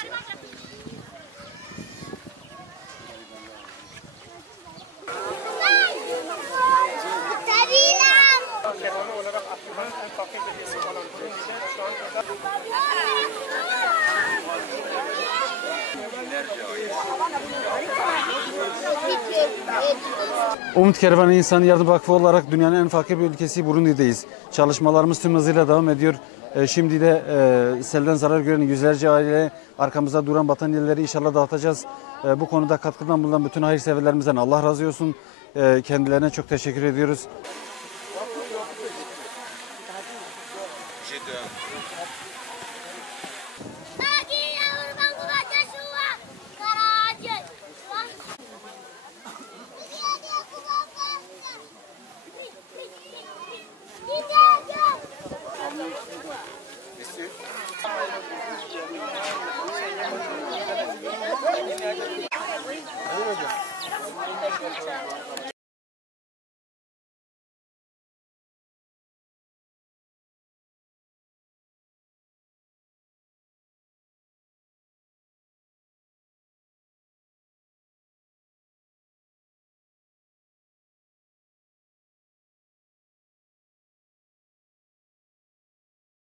şey. Kervanı olarak Afrika'nın en fakir bölgesi olan Burundi şu an kadar Umut Kervanı İnsan Yardım Vakfı olarak dünyanın en fakir bir ülkesi Burundi'deyiz. Çalışmalarımız tüm hızıyla devam ediyor. Şimdi de selden zarar gören yüzlerce aile, arkamızda duran battaniyeleri inşallah dağıtacağız. Bu konuda katkıdan bulunan bütün hayırseverlerimizden Allah razı olsun. Kendilerine çok teşekkür ediyoruz.